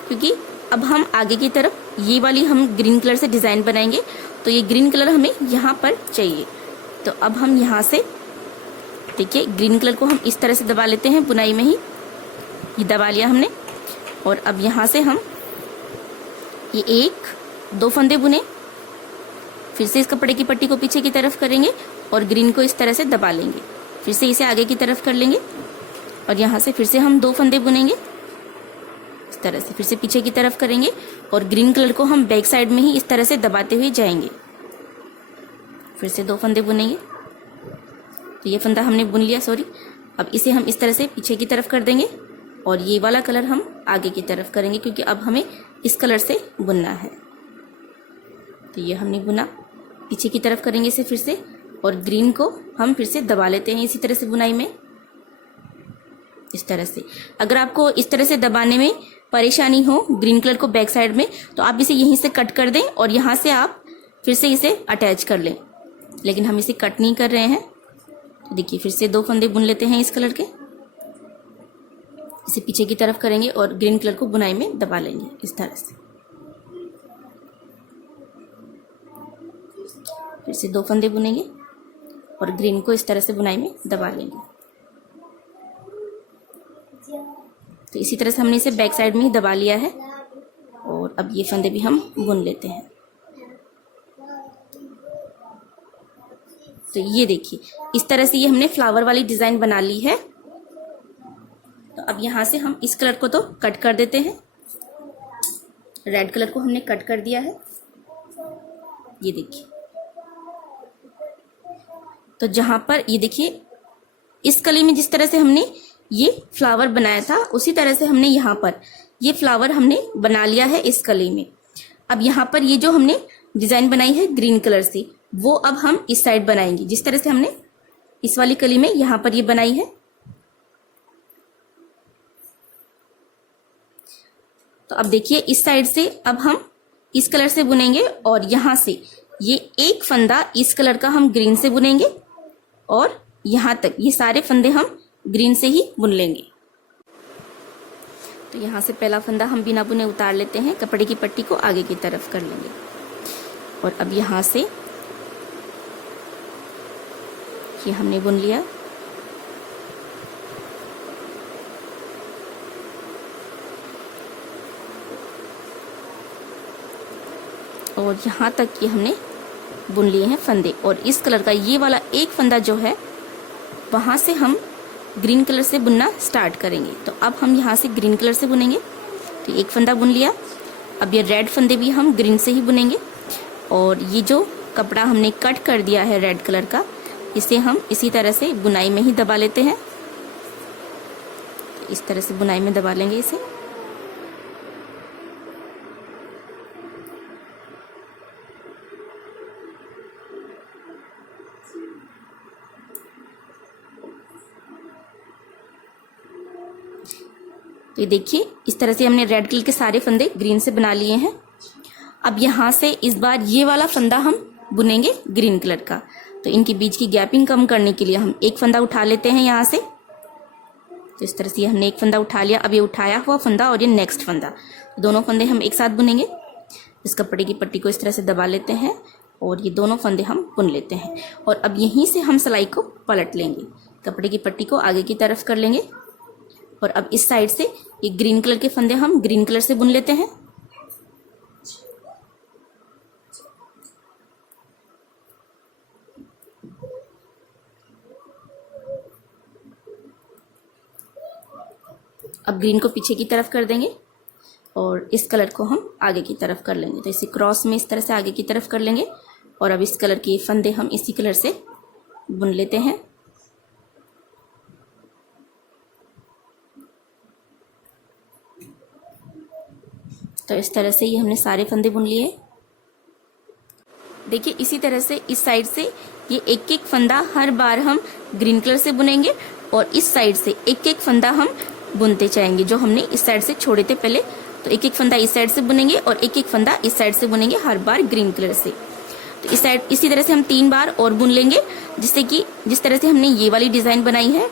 क्योंकि अब हम आगे की तरफ ये वाली हम ग्रीन कलर से डिजाइन बनाएंगे। तो ये ग्रीन कलर हमें यहाँ पर चाहिए। तो अब हम यहाँ से देखिए ग्रीन कलर को हम इस तरह से दबा लेते हैं बुनाई में ही, ये दबा लिया हमने। और अब यहाँ से हम ये 1-2 फंदे बुने, फिर से इस कपड़े की पट्टी को पीछे की तरफ करेंगे और ग्रीन को इस तरह से दबा लेंगे, फिर से इसे आगे की तरफ कर लेंगे और यहाँ से फिर से हम 2 फंदे बुनेंगे इस तरह से, फिर से पीछे की तरफ करेंगे और ग्रीन कलर को हम बैक साइड में ही इस तरह से दबाते हुए जाएंगे, फिर से 2 फंदे बुनेंगे। तो ये फंदा हमने बुन लिया, सॉरी। अब इसे हम इस तरह से पीछे की तरफ कर देंगे और ये वाला कलर हम आगे की तरफ करेंगे, क्योंकि अब हमें इस कलर से बुनना है। तो ये हमने बुना, पीछे की तरफ करेंगे इसे फिर से और ग्रीन को हम फिर से दबा लेते हैं इसी तरह से बुनाई में, इस तरह से। अगर आपको इस तरह से दबाने में परेशानी हो ग्रीन कलर को बैक साइड में, तो आप इसे यहीं से कट कर दें और यहाँ से आप फिर से इसे अटैच कर लें, लेकिन हम इसे कट नहीं कर रहे हैं। तो देखिए फिर से 2 फंदे बुन लेते हैं इस कलर के, इसे पीछे की तरफ करेंगे और ग्रीन कलर को बुनाई में दबा लेंगे इस तरह से। फिर से 2 फंदे बुनेंगे और ग्रीन को इस तरह से बुनाई में दबा लेंगे। तो इसी तरह से हमने इसे बैक साइड में ही दबा लिया है और अब ये फंदे भी हम बुन लेते हैं। तो ये देखिए इस तरह से ये हमने फ्लावर वाली डिजाइन बना ली है। तो अब यहाँ से हम इस कलर को तो कट कर देते हैं, रेड कलर को हमने कट कर दिया है, ये देखिए। तो जहां पर ये देखिए इस कली में जिस तरह से हमने ये फ्लावर बनाया था, उसी तरह से हमने यहाँ पर ये फ्लावर हमने बना लिया है इस कली में। अब यहाँ पर ये जो हमने डिजाइन बनाई है ग्रीन कलर से, वो अब हम इस साइड बनाएंगे, जिस तरह से हमने इस वाली कली में यहाँ पर ये बनाई है। तो अब देखिए इस साइड से अब हम इस कलर से बुनेंगे और यहाँ से ये एक फंदा इस कलर का हम ग्रीन से बुनेंगे और यहाँ तक ये सारे फंदे हम ग्रीन से ही बुन लेंगे। तो यहाँ से पहला फंदा हम बिना बुने उतार लेते हैं, कपड़े की पट्टी को आगे की तरफ कर लेंगे और अब यहाँ से ये हमने बुन लिया। और यहाँ तक ये हमने बुन लिए हैं फंदे और इस कलर का ये वाला एक फंदा जो है वहां से हम ग्रीन कलर से बुनना स्टार्ट करेंगे। तो अब हम यहाँ से ग्रीन कलर से बुनेंगे। तो एक फंदा बुन लिया, अब ये रेड फंदे भी हम ग्रीन से ही बुनेंगे और ये जो कपड़ा हमने कट कर दिया है रेड कलर का, इसे हम इसी तरह से बुनाई में ही दबा लेते हैं। इस तरह से बुनाई में दबा लेंगे इसे। तो ये देखिए इस तरह से हमने रेड कलर के सारे फंदे ग्रीन से बना लिए हैं। अब यहाँ से इस बार ये वाला फंदा हम बुनेंगे ग्रीन कलर का। तो इनके बीच की गैपिंग कम करने के लिए हम एक फंदा उठा लेते हैं यहाँ से। तो इस तरह से ये हमने एक फंदा उठा लिया। अब ये उठाया हुआ फंदा और ये नेक्स्ट फंदा, तो दोनों फंदे हम एक साथ बुनेंगे। इस कपड़े की पट्टी को इस तरह से दबा लेते हैं और ये दोनों फंदे हम बुन लेते हैं। और अब यहीं से हम सिलाई को पलट लेंगे, कपड़े की पट्टी को आगे की तरफ कर लेंगे और अब इस साइड से ये ग्रीन कलर के फंदे हम ग्रीन कलर से बुन लेते हैं। अब ग्रीन को पीछे की तरफ कर देंगे और इस कलर को हम आगे की तरफ कर लेंगे। तो इसे क्रॉस में इस तरह से आगे की तरफ कर लेंगे और अब इस कलर के फंदे हम इसी कलर से बुन लेते हैं। तो इस तरह से ये हमने सारे फंदे बुन लिए। देखिए इसी तरह से इस साइड से ये एक एक फंदा हर बार हम ग्रीन कलर से बुनेंगे और इस साइड से एक एक फंदा हम बुनते जाएंगे जो हमने इस साइड से छोड़े थे पहले। तो एक एक फंदा इस साइड से बुनेंगे और एक एक फंदा इस साइड से बुनेंगे हर बार ग्रीन कलर से। तो इस साइड इसी तरह से हम 3 बार और बुन लेंगे, जिससे कि जिस तरह से हमने ये वाली डिजाइन बनाई है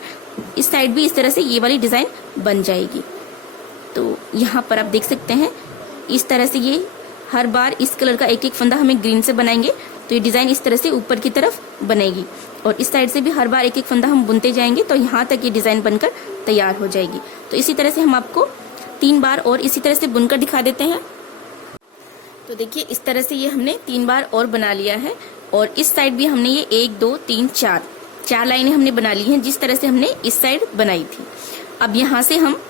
इस साइड भी इस तरह से ये वाली डिजाइन बन जाएगी। तो यहाँ पर आप देख सकते हैं इस तरह से ये हर बार इस कलर का एक एक फंदा हमें ग्रीन से बनाएंगे तो ये डिजाइन इस तरह से ऊपर की तरफ बनेगी और इस साइड से भी हर बार एक एक फंदा हम बुनते जाएंगे तो यहाँ तक ये डिजाइन बनकर तैयार हो जाएगी। तो इसी तरह से हम आपको 3 बार और इसी तरह से बुनकर दिखा देते हैं। तो देखिए इस तरह से ये हमने 3 बार और बना लिया है और इस साइड भी हमने ये 1 2 3 4 लाइनें हमने बना ली हैं जिस तरह से हमने इस साइड बनाई थी। अब यहाँ से हम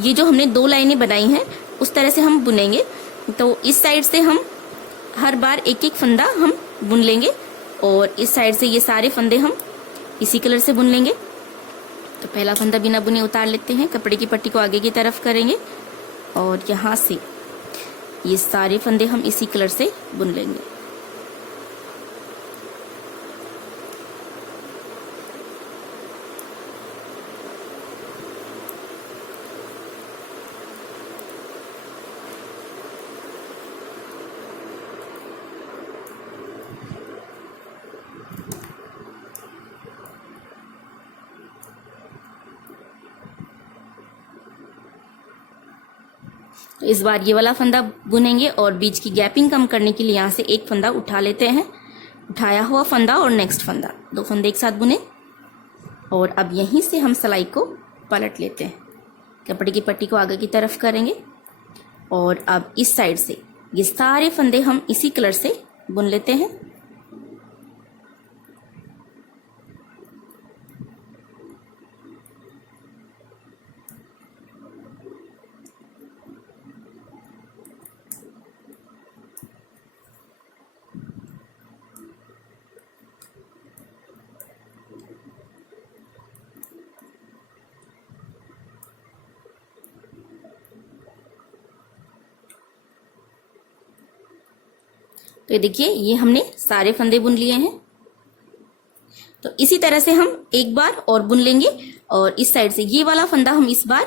ये जो हमने 2 लाइनें बनाई हैं उस तरह से हम बुनेंगे। तो इस साइड से हम हर बार एक एक फंदा हम बुन लेंगे और इस साइड से ये सारे फंदे हम इसी कलर से बुन लेंगे। तो पहला फंदा बिना बुने उतार लेते हैं, कपड़े की पट्टी को आगे की तरफ करेंगे और यहाँ से ये सारे फंदे हम इसी कलर से बुन लेंगे। तो इस बार ये वाला फंदा बुनेंगे और बीच की गैपिंग कम करने के लिए यहाँ से एक फंदा उठा लेते हैं, उठाया हुआ फंदा और नेक्स्ट फंदा, 2 फंदे एक साथ बुने और अब यहीं से हम सिलाई को पलट लेते हैं, कपड़े की पट्टी को आगे की तरफ करेंगे और अब इस साइड से ये सारे फंदे हम इसी कलर से बुन लेते हैं। तो ये देखिए ये हमने सारे फंदे बुन लिए हैं। तो इसी तरह से हम एक बार और बुन लेंगे और इस साइड से ये वाला फंदा हम इस बार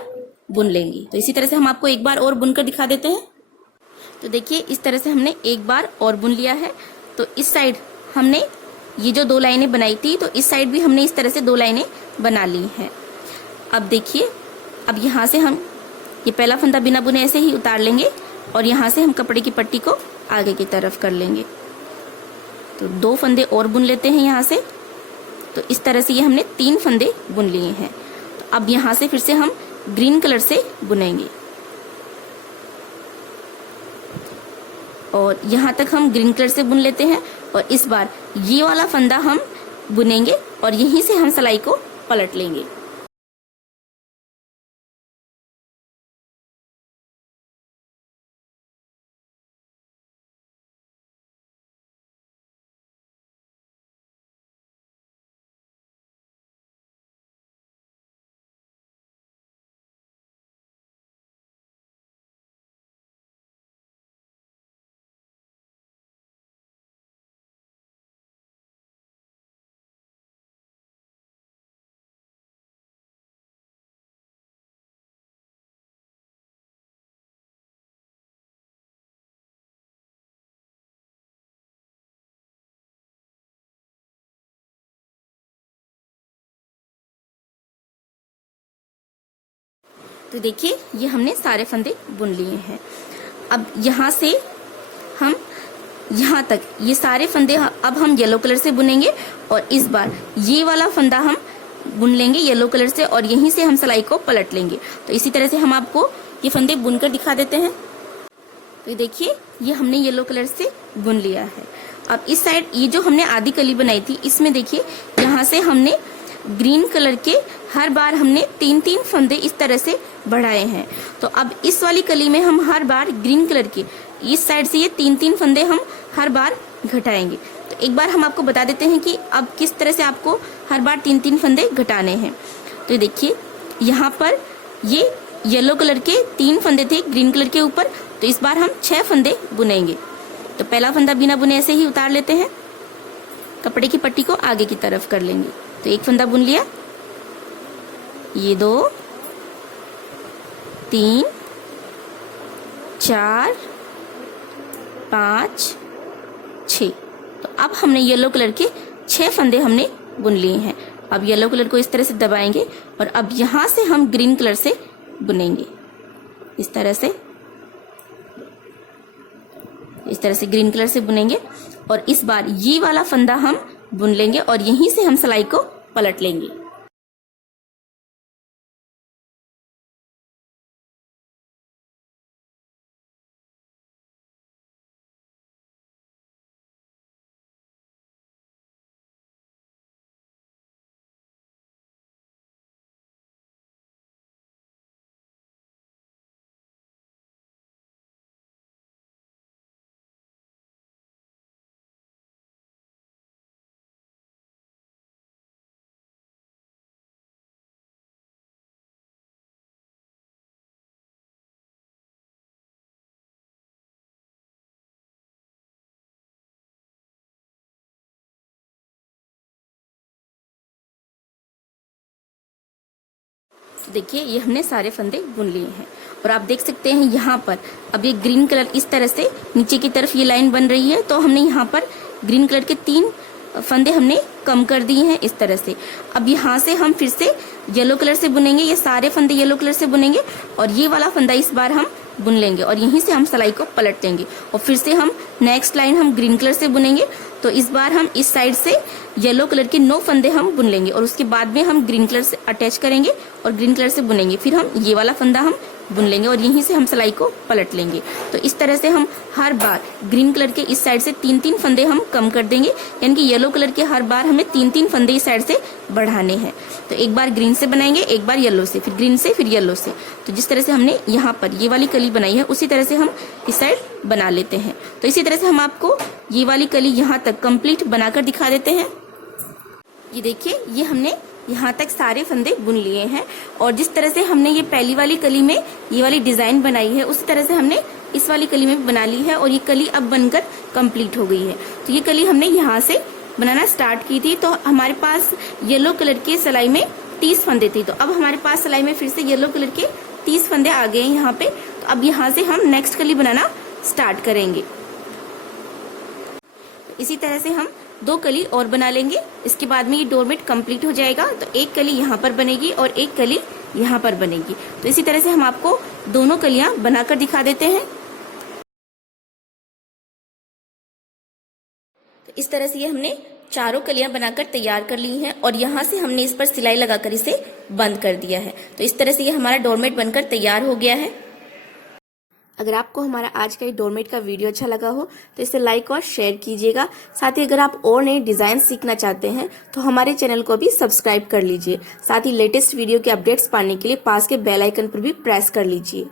बुन लेंगे। तो इसी तरह से हम आपको एक बार और बुनकर दिखा देते हैं। तो देखिए इस तरह से हमने एक बार और बुन लिया है। तो इस साइड हमने ये जो 2 लाइनें बनाई थी, तो इस साइड भी हमने इस तरह से 2 लाइनें बना ली हैं। अब देखिए, अब यहाँ से हम ये पहला फंदा बिना बुने ऐसे ही उतार लेंगे और यहाँ से हम कपड़े की पट्टी को आगे की तरफ कर लेंगे। तो 2 फंदे और बुन लेते हैं यहाँ से। तो इस तरह से ये हमने 3 फंदे बुन लिए हैं। तो अब यहाँ से फिर से हम ग्रीन कलर से बुनेंगे और यहाँ तक हम ग्रीन कलर से बुन लेते हैं और इस बार ये वाला फंदा हम बुनेंगे और यहीं से हम सिलाई को पलट लेंगे। तो देखिए ये हमने सारे फंदे बुन लिए हैं। अब यहाँ से हम यहाँ तक ये सारे फंदे अब हम येलो कलर से बुनेंगे और इस बार ये वाला फंदा हम बुन लेंगे येलो कलर से और यहीं से हम सिलाई को पलट लेंगे। तो इसी तरह से हम आपको ये फंदे बुनकर दिखा देते हैं। तो देखिए ये हमने येलो कलर से बुन लिया है। अब इस साइड ये जो हमने आधी कली बनाई थी, इसमें देखिए यहाँ से हमने ग्रीन कलर के हर बार हमने 3-3 फंदे इस तरह से बढ़ाए हैं। तो अब इस वाली कली में हम हर बार ग्रीन कलर के इस साइड से ये 3-3 फंदे हम हर बार घटाएंगे। तो एक बार हम आपको बता देते हैं कि अब किस तरह से आपको हर बार 3-3 फंदे घटाने हैं। तो देखिए यहाँ पर ये येलो कलर के 3 फंदे थे ग्रीन कलर के ऊपर, तो इस बार हम 6 फंदे बुनेंगे। तो पहला फंदा बिना बुने ऐसे ही उतार लेते हैं, कपड़े की पट्टी को आगे की तरफ कर लेंगे। तो एक फंदा बुन लिया, ये 2 3 4 5 6। तो अब हमने येलो कलर के 6 फंदे हमने बुन लिए हैं। अब येलो कलर को इस तरह से दबाएंगे और अब यहाँ से हम ग्रीन कलर से बुनेंगे। इस तरह से ग्रीन कलर से बुनेंगे और इस बार ये वाला फंदा हम बुन लेंगे और यहीं से हम सिलाई को पलट लेंगे। देखिए ये हमने सारे फंदे बुन लिए हैं और आप देख सकते हैं यहाँ पर अब ये ग्रीन कलर इस तरह से नीचे की तरफ ये लाइन बन रही है। तो हमने यहाँ पर ग्रीन कलर के 3 फंदे हमने कम कर दिए हैं इस तरह से। अब यहाँ से हम फिर से येलो कलर से बुनेंगे, ये सारे फंदे येलो कलर से बुनेंगे और ये वाला फंदा इस बार हम बुन लेंगे और यहीं से हम सिलाई को पलट देंगे और फिर से हम नेक्स्ट लाइन हम ग्रीन कलर से बुनेंगे। तो इस बार हम इस साइड से येलो कलर के 9 फंदे हम बुन लेंगे और उसके बाद में हम ग्रीन कलर से अटैच करेंगे और ग्रीन कलर से बुनेंगे। फिर हम ये वाला फंदा हम बुन लेंगे और यहीं से हम सिलाई को पलट लेंगे। तो इस तरह से हम हर बार ग्रीन कलर के इस साइड से 3-3 फंदे हम कम कर देंगे, यानी कि येलो कलर के हर बार हमें 3-3 फंदे इस साइड से बढ़ाने हैं। तो एक बार ग्रीन से बनाएंगे, एक बार येलो से, फिर ग्रीन से, फिर येलो से। तो जिस तरह से हमने यहाँ पर ये वाली कली बनाई है उसी तरह से हम इस साइड बना लेते हैं। तो इसी तरह से हम आपको ये वाली कली यहाँ तक कंप्लीट बनाकर दिखा देते हैं। ये देखिए ये हमने यहाँ तक सारे फंदे बुन लिए हैं और जिस तरह से हमने ये पहली वाली कली में ये वाली डिजाइन बनाई है उसी तरह से हमने इस वाली कली में बना ली है और ये कली अब बनकर कंप्लीट हो गई है। तो ये कली हमने यहाँ से बनाना स्टार्ट की थी। तो हमारे पास येलो कलर के सिलाई में 30 फंदे थे, तो अब हमारे पास सिलाई में फिर से येलो कलर के 30 फंदे आ गए हैं यहाँ पे। तो अब यहाँ से हम नेक्स्ट कली बनाना स्टार्ट करेंगे। इसी तरह से हम 2 कली और बना लेंगे। इसके बाद में ये डोरमेट कंप्लीट हो जाएगा। तो एक कली यहाँ पर बनेगी और एक कली यहाँ पर बनेगी। तो इसी तरह से हम आपको दोनों कलियां बनाकर दिखा देते हैं। तो इस तरह से ये हमने चारों कलियां बनाकर तैयार कर ली हैं और यहाँ से हमने इस पर सिलाई लगाकर इसे बंद कर दिया है। तो इस तरह से ये हमारा डोरमेट बनकर तैयार हो गया है। अगर आपको हमारा आज का ये डोरमेट का वीडियो अच्छा लगा हो तो इसे लाइक और शेयर कीजिएगा। साथ ही अगर आप और नए डिजाइन सीखना चाहते हैं तो हमारे चैनल को भी सब्सक्राइब कर लीजिए। साथ ही लेटेस्ट वीडियो के अपडेट्स पाने के लिए पास के बेल आइकन पर भी प्रेस कर लीजिए।